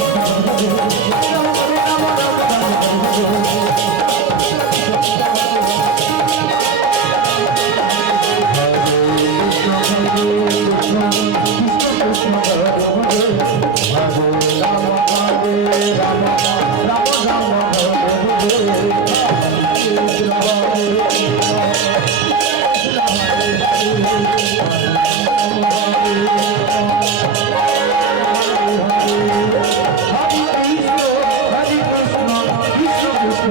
なに?